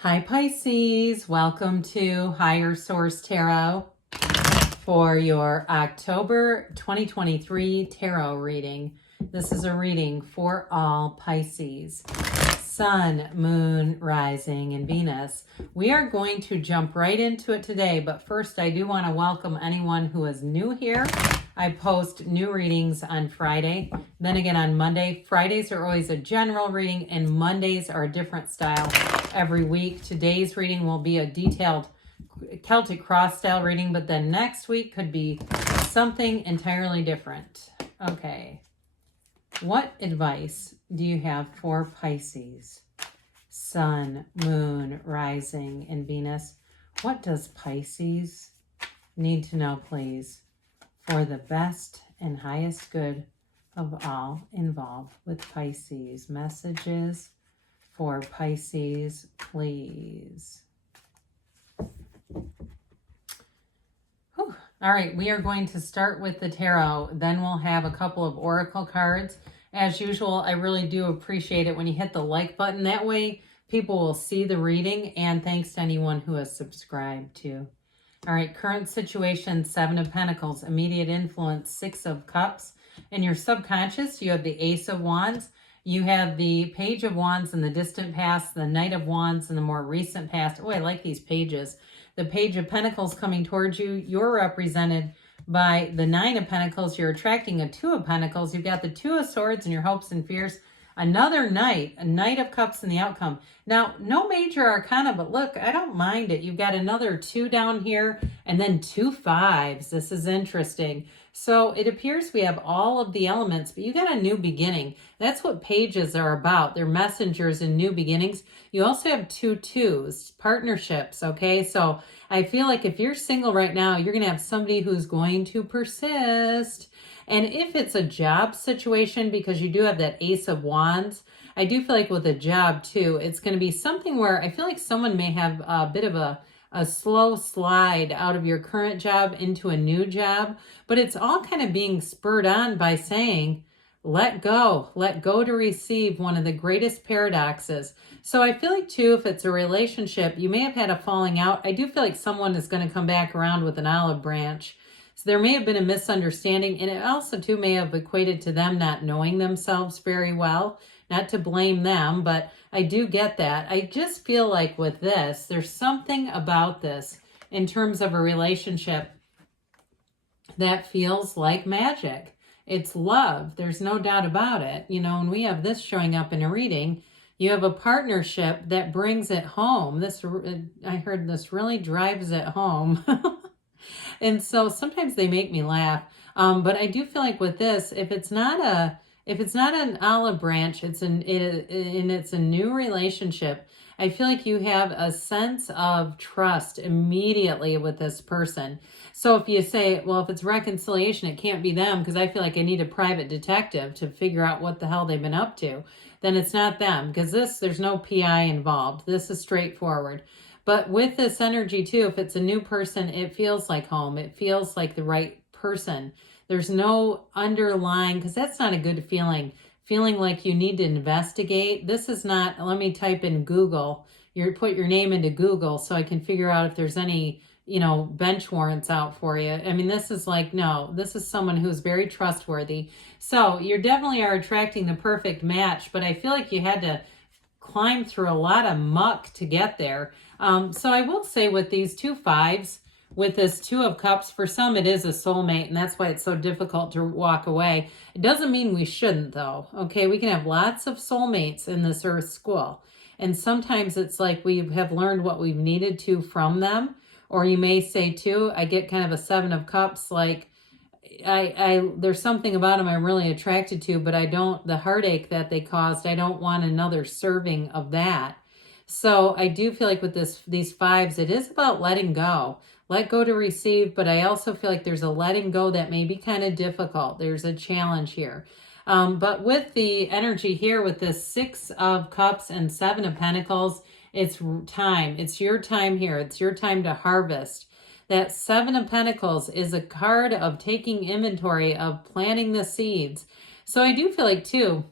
Hi Pisces, welcome to Higher Source Tarot for your October 2023 tarot reading. This is a reading for all Pisces. Sun, Moon, Rising, and Venus. We are going to jump right into it today, but first I do want to welcome anyone who is new here. I post new readings on Friday, then again on Monday. Fridays are always a general reading, and Mondays are a different style every week. Today's reading will be a detailed Celtic cross style reading, but then next week could be something entirely different. Okay. What advice do you have for Pisces? Sun, Moon, Rising, and Venus. What does Pisces need to know, please, for the best and highest good of all involved with Pisces? Messages for Pisces, please. Whew. All right, we are going to start with the tarot. Then we'll have a couple of oracle cards. As usual, I really do appreciate it when you hit the like button. That way people will see the reading, and thanks to anyone who has subscribed too. All right, current situation, Seven of Pentacles, immediate influence, Six of Cups. In your subconscious, you have the Ace of Wands. You have the Page of Wands in the distant past, the Knight of Wands in the more recent past. Oh, I like these pages. The Page of Pentacles coming towards you. You're represented by the Nine of Pentacles. You're attracting a Two of Pentacles. You've got the Two of Swords in your hopes and fears. Another Knight, a Knight of Cups in the outcome. Now, no major arcana, but look, I don't mind it. You've got another two down here and then two fives. This is interesting. So it appears we have all of the elements, but you got a new beginning. That's what pages are about. They're messengers in new beginnings. You also have two twos, partnerships, okay? So I feel like if you're single right now, you're going to have somebody who's going to persist. And if it's a job situation, because you do have that Ace of Wands, I do feel like with a job too, it's going to be something where I feel like someone may have a bit of a slow slide out of your current job into a new job, but it's all kind of being spurred on by saying, let go to receive, one of the greatest paradoxes. So I feel like too, if it's a relationship, you may have had a falling out. I do feel like someone is going to come back around with an olive branch. So there may have been a misunderstanding, and it also too may have equated to them not knowing themselves very well. Not to blame them, but I do get that. I just feel like with this, there's something about this in terms of a relationship that feels like magic. It's love. There's no doubt about it. You know, when we have this showing up in a reading, you have a partnership that brings it home. I heard this really drives it home. And so sometimes they make me laugh. But I do feel like with this, if it's not an olive branch, it's a new relationship. I feel like you have a sense of trust immediately with this person. So if you say, well, if it's reconciliation, it can't be them because I feel like I need a private detective to figure out what the hell they've been up to, then it's not them, because there's no PI involved. This is straightforward. But with this energy too, if it's a new person, it feels like home. It feels like the right person. There's no underlying, because that's not a good feeling like you need to investigate. This is not, let me type in Google. Put your name into Google so I can figure out if there's any, bench warrants out for you. I mean, this is like, no, this is someone who's very trustworthy. So you definitely are attracting the perfect match, but I feel like you had to climb through a lot of muck to get there. So I will say with these two fives, with this Two of Cups, for some it is a soulmate, and that's why it's so difficult to walk away. It doesn't mean we shouldn't, though. Okay, we can have lots of soulmates in this earth school, and sometimes it's like we have learned what we've needed to from them. Or you may say too, I get kind of a Seven of Cups, like there's something about them I'm really attracted to, but the heartache that they caused, I don't want another serving of that. So I do feel like with these fives, it is about letting go. Let go to receive, but I also feel like there's a letting go that may be kind of difficult. There's a challenge here. But with the energy here, with this Six of Cups and Seven of Pentacles, it's time. It's your time here. It's your time to harvest. That Seven of Pentacles is a card of taking inventory, of planting the seeds. So I do feel like, too,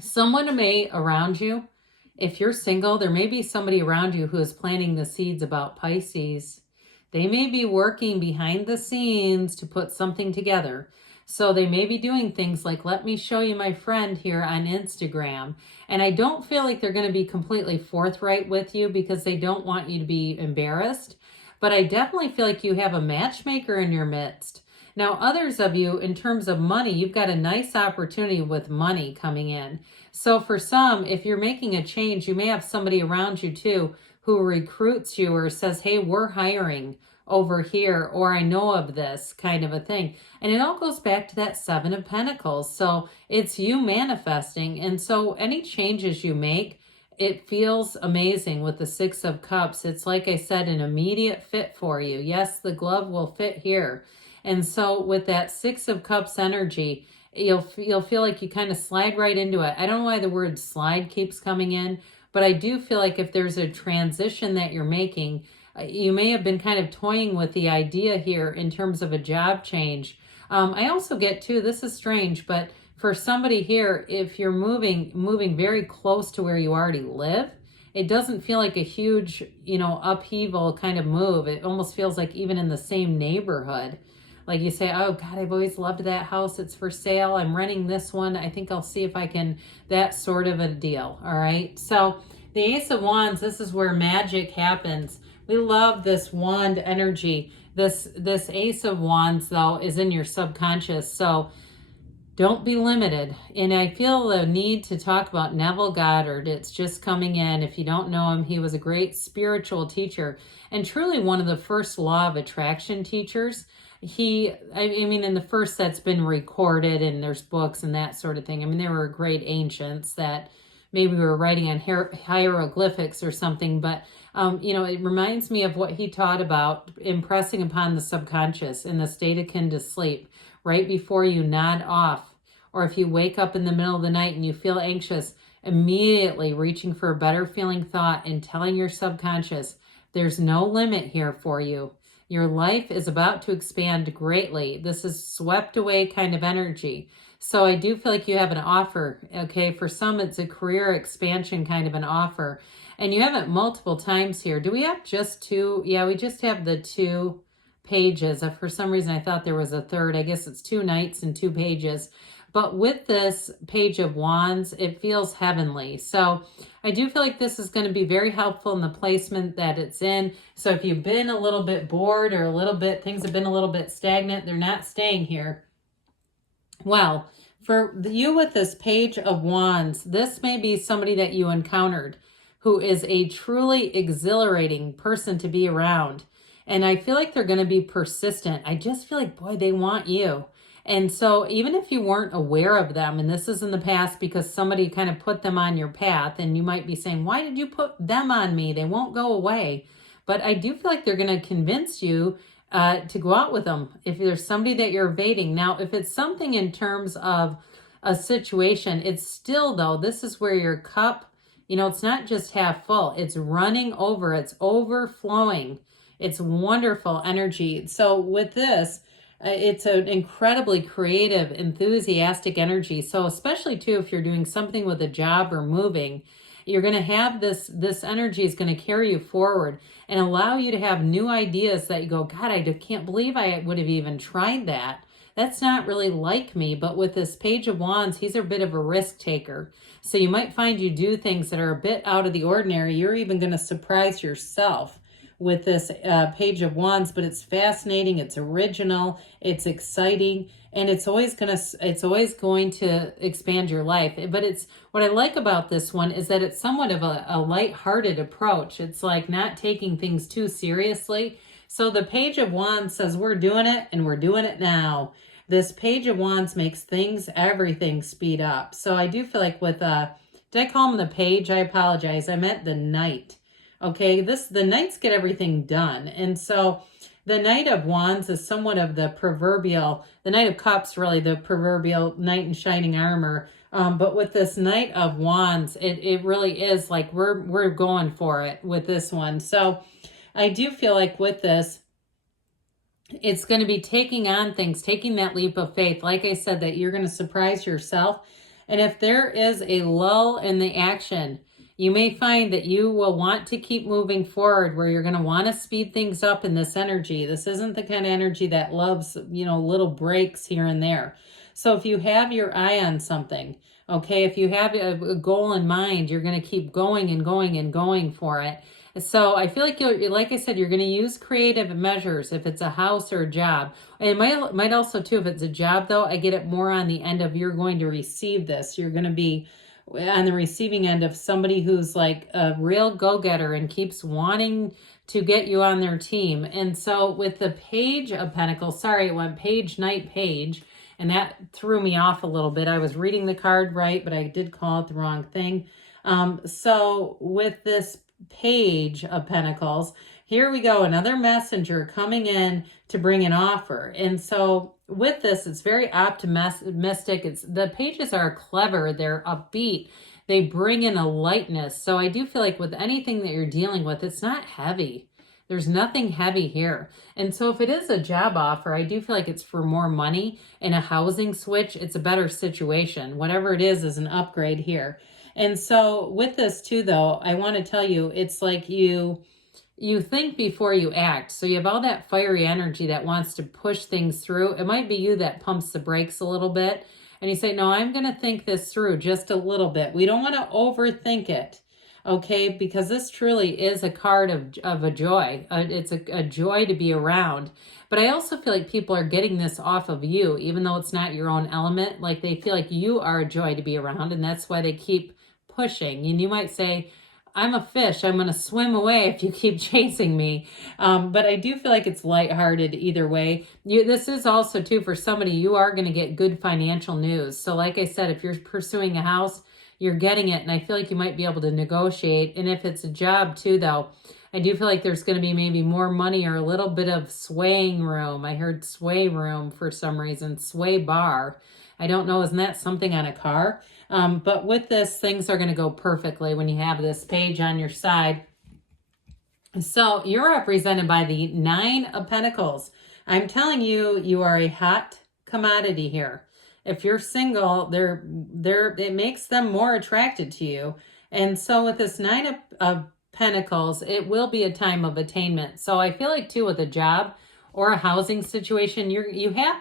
someone may around you If you're single, there may be somebody around you who is planting the seeds about Pisces. They may be working behind the scenes to put something together. So they may be doing things like, let me show you my friend here on Instagram. And I don't feel like they're going to be completely forthright with you because they don't want you to be embarrassed. But I definitely feel like you have a matchmaker in your midst. Now, others of you, in terms of money, you've got a nice opportunity with money coming in. So for some, if you're making a change, you may have somebody around you too who recruits you or says, hey, we're hiring over here, or I know of this kind of a thing. And it all goes back to that Seven of Pentacles. So it's you manifesting. And so any changes you make, it feels amazing with the Six of Cups. It's like I said, an immediate fit for you. Yes, the glove will fit here. And so with that Six of Cups energy, you'll feel like you kind of slide right into it. I don't know why the word slide keeps coming in, but I do feel like if there's a transition that you're making, you may have been kind of toying with the idea here in terms of a job change. I also get too, this is strange, but for somebody here, if you're moving very close to where you already live, it doesn't feel like a huge, upheaval kind of move. It almost feels like even in the same neighborhood. Like you say, oh God, I've always loved that house. It's for sale. I'm renting this one. I think I'll see if I can, that sort of a deal. All right. So the Ace of Wands, this is where magic happens. We love this wand energy. This Ace of Wands, though, is in your subconscious. So don't be limited. And I feel the need to talk about Neville Goddard. It's just coming in. If you don't know him, he was a great spiritual teacher and truly one of the first law of attraction teachers. I mean, in the first that's been recorded and there's books and that sort of thing. I mean, there were great ancients that maybe were writing on hieroglyphics or something, but it reminds me of what he taught about impressing upon the subconscious in the state akin to sleep, right before you nod off, or if you wake up in the middle of the night and you feel anxious, immediately reaching for a better feeling thought and telling your subconscious, there's no limit here for you. Your life is about to expand greatly. This is swept away kind of energy. So I do feel like you have an offer, okay? For some, it's a career expansion kind of an offer. And you have it multiple times here. Do we have just two? Yeah, we just have the 2 pages. For some reason, I thought there was a third. I guess it's 2 knights and 2 pages. But with this Page of Wands, it feels heavenly. So I do feel like this is going to be very helpful in the placement that it's in. So if you've been a little bit bored or things have been a little bit stagnant, they're not staying here. Well, for you with this Page of Wands, this may be somebody that you encountered who is a truly exhilarating person to be around. And I feel like they're going to be persistent. I just feel like, boy, they want you. And so even if you weren't aware of them, and this is in the past because somebody kind of put them on your path, and you might be saying, why did you put them on me? They won't go away. But I do feel like they're going to convince you to go out with them if there's somebody that you're evading. Now, if it's something in terms of a situation, it's still, though, this is where your cup, it's not just half full. It's running over. It's overflowing. It's wonderful energy. So with this, it's an incredibly creative, enthusiastic energy. So especially too, if you're doing something with a job or moving, you're going to have this energy is going to carry you forward and allow you to have new ideas that you go, God, I can't believe I would have even tried that. That's not really like me. But with this Page of Wands, he's a bit of a risk taker. So you might find you do things that are a bit out of the ordinary. You're even going to surprise yourself with this Page of Wands, but it's fascinating, it's original, it's exciting, and it's always going to expand your life. But it's what I like about this one is that it's somewhat of a lighthearted approach. It's like not taking things too seriously. So the Page of Wands says we're doing it and we're doing it now. This Page of Wands makes everything speed up. So I do feel like with did I call him the Page? I apologize. I meant the Knight. Okay, the Knights get everything done. And so the Knight of Wands is somewhat of the proverbial, the Knight of Cups, really the proverbial knight in shining armor. But with this Knight of Wands, it really is like we're going for it with this one. So I do feel like with this, it's going to be taking on things, taking that leap of faith. Like I said, that you're going to surprise yourself. And if there is a lull in the action, You may find that you will want to keep moving forward, where you're going to want to speed things up in this energy. This isn't the kind of energy that loves, little breaks here and there. So if you have your eye on something, okay, if you have a goal in mind, you're going to keep going and going and going for it. So I feel like like I said, you're going to use creative measures if it's a house or a job. It might also too, if it's a job though, I get it more on the end of you're going to receive this. You're going to be on the receiving end of somebody who's like a real go-getter and keeps wanting to get you on their team. And so with the Page of Pentacles, sorry, it went Page, Knight, Page, and that threw me off a little bit. I was reading the card right, but I did call it the wrong thing. So with this Page of Pentacles, here we go, another messenger coming in to bring an offer. And so with this, it's very optimistic. The pages are clever, they're upbeat, they bring in a lightness. So I do feel like with anything that you're dealing with, it's not heavy. There's nothing heavy here. And so if it is a job offer, I do feel like it's for more money and a housing switch. It's a better situation. Whatever it is an upgrade here. And so with this too, though, I want to tell you, it's like you think before you act. So you have all that fiery energy that wants to push things through. It might be you that pumps the brakes a little bit. And you say, no, I'm going to think this through just a little bit. We don't want to overthink it. Okay, because this truly is a card of a joy. It's a joy to be around. But I also feel like people are getting this off of you, even though it's not your own element. Like they feel like you are a joy to be around, and that's why they keep pushing. And you might say, I'm a fish, I'm going to swim away if you keep chasing me. But I do feel like it's lighthearted either way. This is also too, for somebody, you are going to get good financial news. So like I said, if you're pursuing a house, you're getting it. And I feel like you might be able to negotiate. And if it's a job too, though, I do feel like there's going to be maybe more money or a little bit of swaying room. I heard sway room for some reason, sway bar. I don't know, isn't that something on a car? But with this, things are going to go perfectly when you have this page on your side. So you're represented by the Nine of Pentacles. I'm telling you, you are a hot commodity here. If you're single, it makes them more attracted to you. And so with this Nine of Pentacles, it will be a time of attainment. So I feel like too, with a job or a housing situation,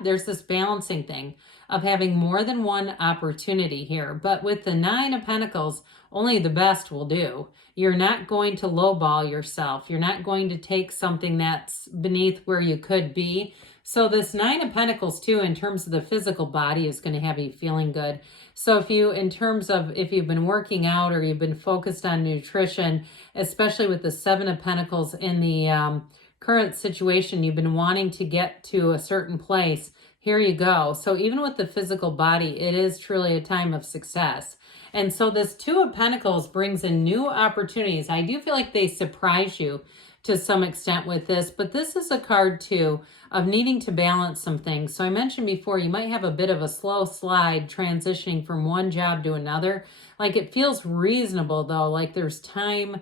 there's this balancing thing of having more than one opportunity here. But with the Nine of Pentacles, only the best will do. You're not going to lowball yourself. You're not going to take something that's beneath where you could be. So this Nine of Pentacles too, in terms of the physical body, is going to have you feeling good. So if you've been working out or you've been focused on nutrition, especially with the Seven of Pentacles in the current situation, you've been wanting to get to a certain place, here you go. So even with the physical body, it is truly a time of success. And so this Two of Pentacles brings in new opportunities. I do feel like they surprise you to some extent with this, but this is a card too of needing to balance some things. So I mentioned before, you might have a bit of a slow slide transitioning from one job to another. Like it feels reasonable though, like there's time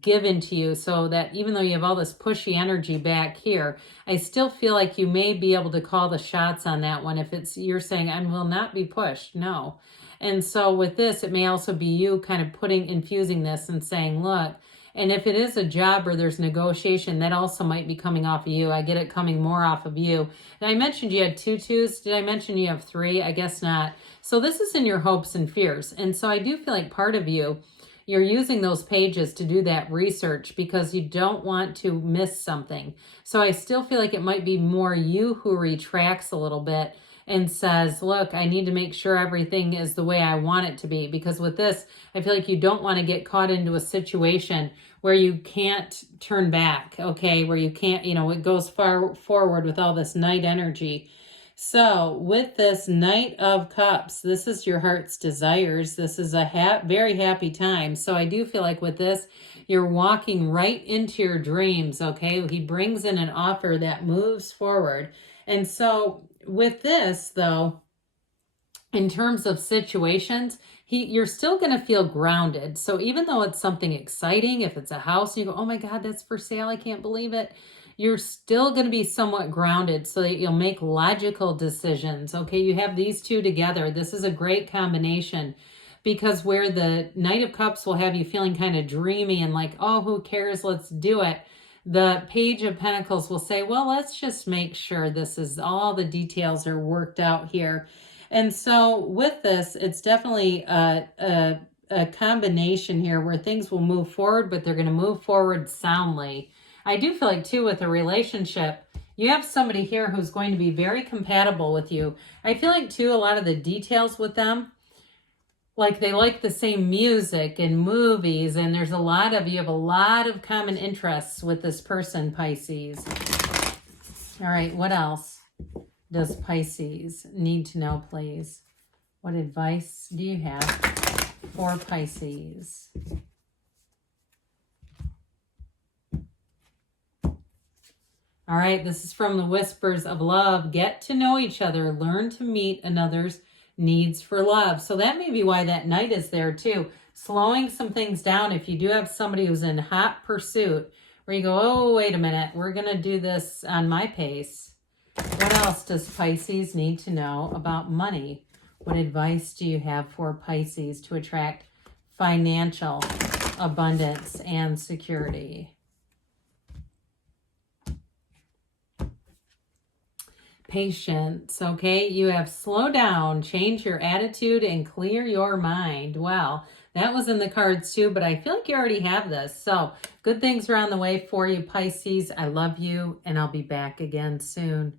given to you, so that even though you have all this pushy energy back here, I still feel like you may be able to call the shots on that one. If you're saying, I will not be pushed, no. And so with this, it may also be you kind of infusing this and saying, look, and if it is a job or there's negotiation, that also might be coming off of you. I get it coming more off of you. And I mentioned you had 2 twos. Did I mention you have 3? I guess not. So this is in your hopes and fears. And so I do feel like part of you, you're using those pages to do that research because you don't want to miss something. So I still feel like it might be more you who retracts a little bit and says, look, I need to make sure everything is the way I want it to be. Because with this, I feel like you don't want to get caught into a situation where you can't turn back, okay? Where you can't, it goes far forward with all this night energy. So with this Knight of Cups, this is your heart's desires. This is a very happy time. So I do feel like with this, you're walking right into your dreams, okay? He brings in an offer that moves forward. And so with this, though, in terms of situations, you're still going to feel grounded. So even though it's something exciting, if it's a house, you go, oh my God, that's for sale, I can't believe it. You're still going to be somewhat grounded so that you'll make logical decisions. Okay, you have these two together. This is a great combination because where the Knight of Cups will have you feeling kind of dreamy and like, oh, who cares? Let's do it. The Page of Pentacles will say, well, let's just make sure this is all the details are worked out here. And so with this, it's definitely a combination here where things will move forward, but they're going to move forward soundly. I do feel like, too, with a relationship, you have somebody here who's going to be very compatible with you. I feel like, too, a lot of the details with them, like they like the same music and movies, and there's you have a lot of common interests with this person, Pisces. All right, what else does Pisces need to know, please? What advice do you have for Pisces? All right, this is from the Whispers of Love. Get to know each other. Learn to meet another's needs for love. So that may be why that Knight is there too. Slowing some things down if you do have somebody who's in hot pursuit, where you go, oh, wait a minute, we're going to do this on my pace. What else does Pisces need to know about money? What advice do you have for Pisces to attract financial abundance and security? Patience, okay? You have slow down, change your attitude, and clear your mind. Well, that was in the cards too, but I feel like you already have this. So good things are on the way for you, Pisces. I love you, and I'll be back again soon.